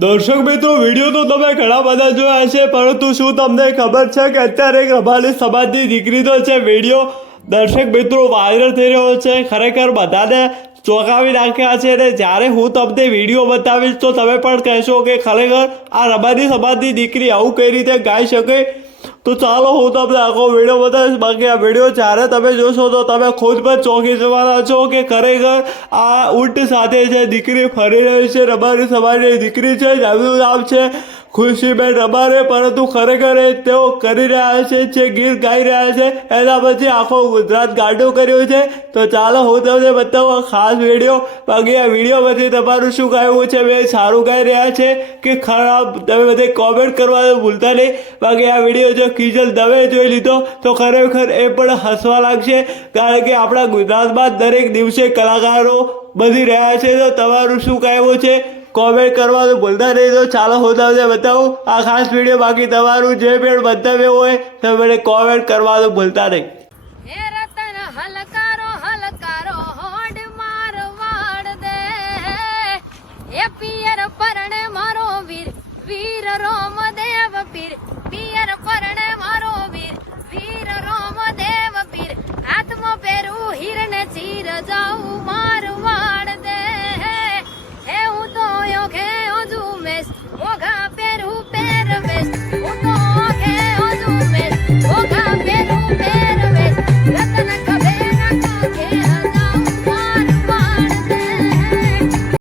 દર્શક મિત્રો વીડિયો તો તમે ઘણા બધા જોયા હશે, પરંતુ શું તમને ખબર છે કે અત્યારે એક રબારી સમાજની દીકરી તો છે વીડિયો દર્શક મિત્રો વાયરલ થઈ રહ્યો છે. ખરેખર બધાને ચોંકાવી નાખ્યા છે અને જ્યારે હું તમને વીડિયો બતાવીશ, તો તમે પણ કહેશો કે ખરેખર આ રબારી સમાજની દીકરી આવું કઈ રીતે ગાઈ શકે? તો ચાલો હું તમને આખો વીડિયો બતાવીશ. બાકી આ વીડિયો જ્યારે તમે જોશો તો તમે ખુદ પણ ચોંકી જવાના છો કે ખરેખર આ ઊંટ સાથે છે દીકરી ફરી રહી છે, રબારી સમાજની દીકરી છે જેમનું નામ છે. ખુશીબેન રબારે પરંતુ ખરેખર તેઓ કરી રહ્યા છે, જે ગીત ગાઈ રહ્યા છે. એના પછી આખો ગુજરાત ગાંડો કર્યો છે. તો ચાલો હું તમને બતાવું ખાસ વીડિયો. બાકી આ વીડિયો પછી તમારું શું કહેવું છે? બે સારું ગાઈ રહ્યા છે કે ખરાબ? તમે બધે કોમેન્ટ કરવાનું ભૂલતા નહીં. બાકી આ વીડિયો જો કિજલ દવે જોઈ લીધો, તો ખરેખર એ પણ હસવા લાગશે. કારણ કે આપણા ગુજરાતમાં દરેક દિવસે કલાકારો બધી રહ્યા છે. તો તમારું શું કહેવું છે? કોમેન્ટ કરવાનું ભૂલતા નહીં, તો ચાલો હું તમને બતાવું. આ ખાસ વીડિયો બાકી તમારું, જે પણ મંતવ્ય હોય તો મને કોમેન્ટ કરવાનું ભૂલતા નહીં. પિયર પરણે મારો વીર વીર રોમ